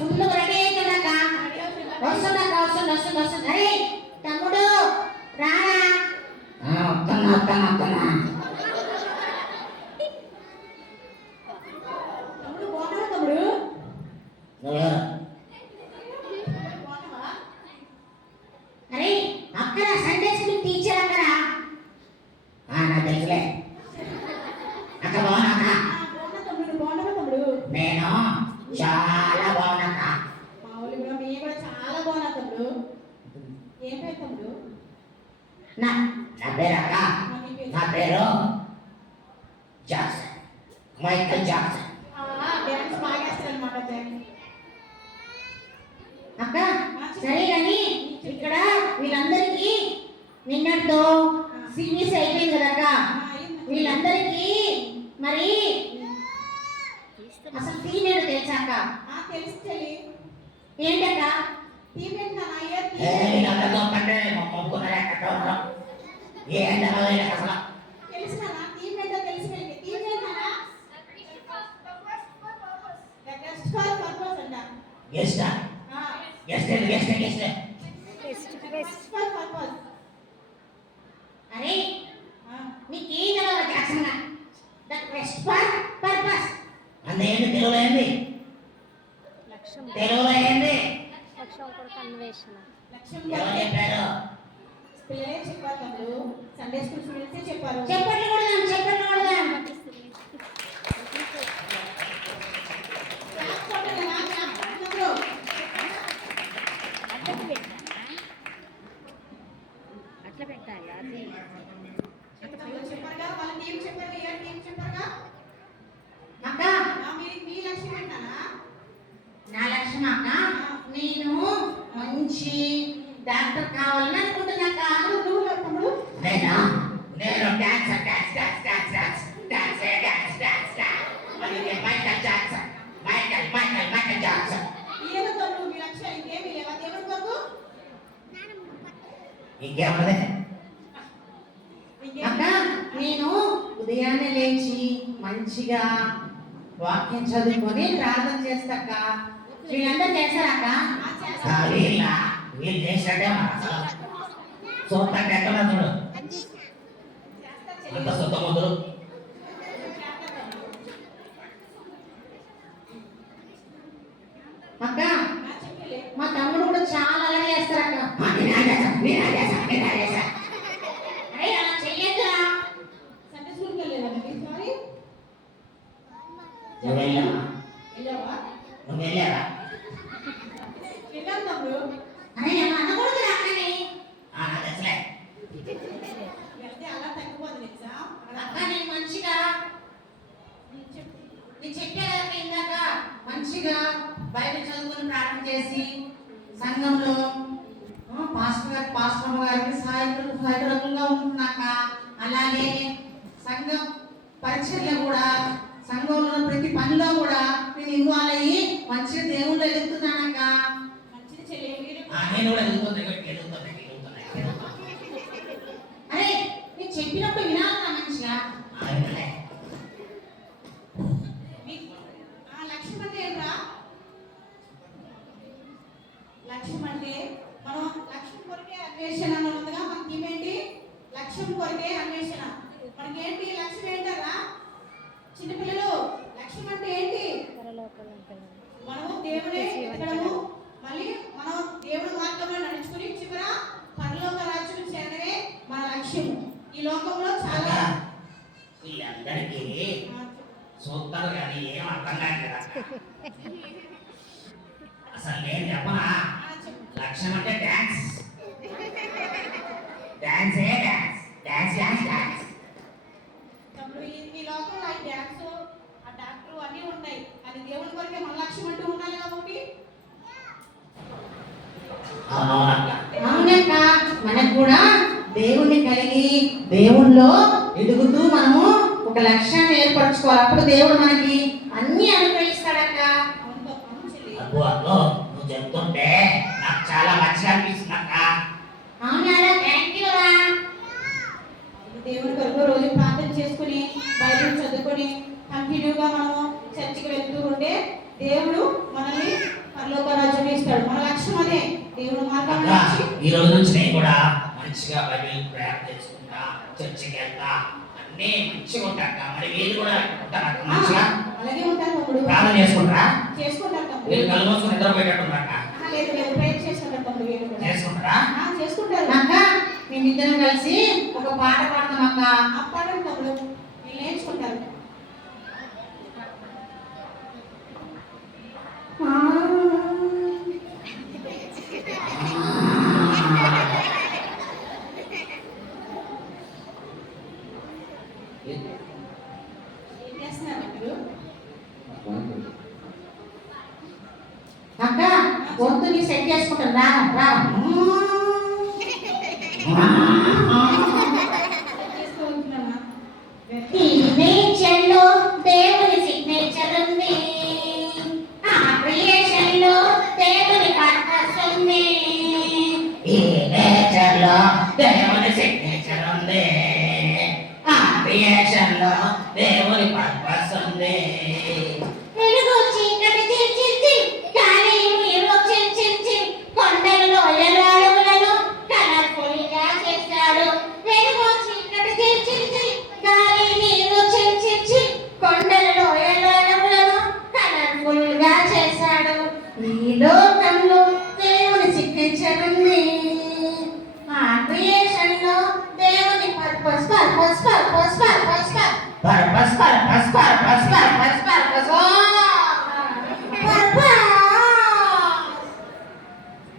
Full ready అవుతుండక వస్తుండక వస్తుంది. అరే తమ్ముడు రారా. వస్తున్నా. తమ్ముడు బాగున్నావా తమ్ముడు? అరే అక్కడ సండే స్కూల్ టీచర్ అక్కడ. నాకు తెలుసులే అక్క. బాగున్నా తమ్ముడు బాగున్నావా తమ్ముడు? నేను చాలా బాగున్నా. మా ఊళ్ళు కూడా మేము కూడా చాలా బాగున్నా తమ్ముడు. ఏం పేరు తమ్ముడు? నా పేరు అక్క. నా పేరు జాక్సన్, మైకల్ జాక్సన్. డ్యాన్స్ బాగా వేస్తారనమాట. అక్క సరే కానీ ఇక్కడ వీళ్ళందరికీ నిన్నటితో సిబిఎస్ అయిపోయింది కదా అక్క. వీళ్ళందరికీ మరి అసలు థీమ్ ఏంటో తెలుసా అక్క? తెలుసు చెల్లి. ఏంటక్క? థీమ్ ఏంటి నా ఇయర్ తెలుసు కదా. థీమ్ ఏంటో తెలుసు వెళ్ళి. థీమ్ ఏంటన్నా? గెస్ట్ ఫర్ పర్పస్ అంట. Guest for purpose. అరే నీకేం చదవాలి Jackson? The quest for purpose అందేంటి? తెలుగులో ఏంది? లక్ష్యం కొరకు అన్వేషణ. లక్ష్యం ఎవరు చెప్పారు? పిల్లలే చెప్పారు తమ్ముడు. సండే స్కూల్ స్టూడెంట్సే చెప్పారు. చెప్పండి కొడదాం. అట్లా పెట్టాలి. అది చెప్పారుగా వాళ్ళ టీం చెప్పారు. ఏ టీం చెప్పారుగా అక్క. మీ లక్ష్యం ఏంటన్నా? నా లక్ష్యం అక్క, నేను మంచి డాక్టర్ కావాలని అనుకుంటున్నాక. నువ్వు తమ్ముడు? నేను డాన్స్ మైకల్ జాక్సన్. ఏదో తమ్ముడు మీ లక్ష్యం ఇంకేమీ లేవా దేవుడి కొరకు? ఇంకేమన్నదే అక్క? నేను ఉదయాన్నే లేచి మంచిగా వాక్యం చదువుకొని ప్రార్థన చేస్తాక. వీళ్ళందరూ చేస్తారక్క? వీళ్ళు చేసినట్టే చూడటానికి ఎక్కడ చూడు అంత సొంత మొదలు. అక్క మా తమ్ముడు కూడా చాలా అలా చేస్తారక్క. అరే అలా చెయ్యొద్దురా. సండే స్కూల్కి వెళ్ళలేదా ఈసారి? వెళ్ళావా? వెళ్ళావా? వెళ్ళావా? వెళ్ళాను తమ్ముడు. అరే అనకూడదు అక్కని. వెళ్తే అలా తగ్గిపోతుంది ఎగ్జామ్. అక్క నేను మంచిగా నేను చెప్పాను ఇందాక మంచిగా బైబిల్ చదువుకుని ప్రార్థన చేసి సంఘంలో పాస్టర్ గారికి సహాయకులుగా ఉంటున్నాక. అలాగే సంఘం పరిచర్య కూడా, సంఘంలో ప్రతి పనిలో కూడా నేను ఇన్వాల్వ్ అయ్యి మంచిగా దేవుళ్ళు ఎదుగుతున్నానక్క. మంచిది చెల్లి. అరే నేను చెప్పినప్పుడు వినాలన్నా మంచిగా. లక్ష్యం అంటే ఏంట్రా? లక్ష్యం అంటే మనం లక్ష్యం కొరకే అన్వేషణ ఉన్నదిగా. మన థీమ్ ఏంటి? లక్ష్యం కొరకే అన్వేషణ. మనకేంటి లక్ష్యం ఏంటరా? చిన్నపిల్లలు లక్ష్యం అంటే ఏంటి? మనము దేవుడే ఎక్కడము, మళ్ళీ మనం దేవుడి మార్గంలో నడుచుకుని చివర పరలోక రాజ్యం చేరడమే మన లక్ష్యం. ఈ లోకంలో చాలా వీళ్ళందరికీ చూస్తారు కానీ ఏం అర్థం కాదు కదా. అసలు నేను చెప్పనా? లక్ష్యం అంటే డాన్స్. తమ్ముడు ఈ లోకంలో ఆ డ్యాన్స్, ఆ డాక్టర్ అన్నీ ఉంటాయి. అది దేవుడి కొరకే మన లక్ష్యం అంటూ ఉండాలి కాబట్టి. అవునక్క, మనకు కూడా దేవుణ్ణి కలిగి దేవుణ్ణిలో ఎదుగుతూ మనము ఒక లక్ష్యాన్ని ఏర్పరచుకోవాలి. అప్పుడు దేవుడు మనకి అన్ని అనుగ్రహిస్తాడక్క. నువ్వు చెప్తుంటే నాకు చాలా మంచిగా అనిపిస్తుంది అక్క. అవునా? థ్యాంక్ యూ రా. దేవుడి కొరకు రోజు ప్రార్థన చేసుకుని బైబిల్ చదువుకొని కంటిన్యూగా మనము చర్చికి వెళ్తూ ఉంటే దేవుడు మనల్ని పరలోక రాజ్యం ఇస్తాడు. మన లక్ష్యం అదే, దేవుడు మార్గం అక్క నుంచి ఈ రోజు నుంచి నేను కూడా మంచిగా బైబిల్ ప్రయాణం చేసుకుంటా, చర్చికి వెళ్తా, అన్నీ మంచిగా ఉంటా అక్క. మరి మీరు కూడా ఉంటారు అక్క మంచిగా అలాగే ఉంటారు తమ్ముడు. ప్రార్థన చేసుకుంటారా? చేసుకుంటారు తమ్ముడు. మీరు కళ్ళు మూసుకొని నిద్రపోయేటట్టున్నారు అక్క. లేదు లేదు, ప్రేయర్ చేసుకుంటారు తమ్ముడు. వీళ్ళు కూడా. చేసుకుంటారా? చేసుకుంటారు. అక్క మేమిద్దరం కలిసి ఒక పాట పాడతాం అక్క. అప్పాడం తమ్ముడు వీళ్ళు నేర్చుకుంటారు. ఏం చేస్తున్నారు మీరు? అక్క గొంతుని సెట్ చేసుకుంటాం రా రా. చేస్తూ ఉంటున్నామా? ఈ నేచర్లో దేవుని సిగ్నేచర్ ఉంది, ఆ క్రియేషన్లో దేవుని పర్పస్ ఉంది. ఈ నేచర్ లో దేవుని సిగ్నేచర్ ఉంది, ఆ క్రియేషన్ లో దేవుని పర్పస్ ఉంది. వెలుగు చీకటి చీల్చి గాలి నీరు చీల్చి కొండలు లోయలు అడవులను కలర్ఫుల్ గా చేశాడు. వెలుగు చీకటి చీల్చి గాలి నీరు చీల్చి కొండలు లోయలు అడవులను కలర్ఫుల్ గా చేశాడు. ఈ లోకంలో దేవుని సిగ్నేచర్ ఉంది, ఆ క్రియేషన్ లో దేవుని purpose purpose purpose purpose purpose purpose purpose purpose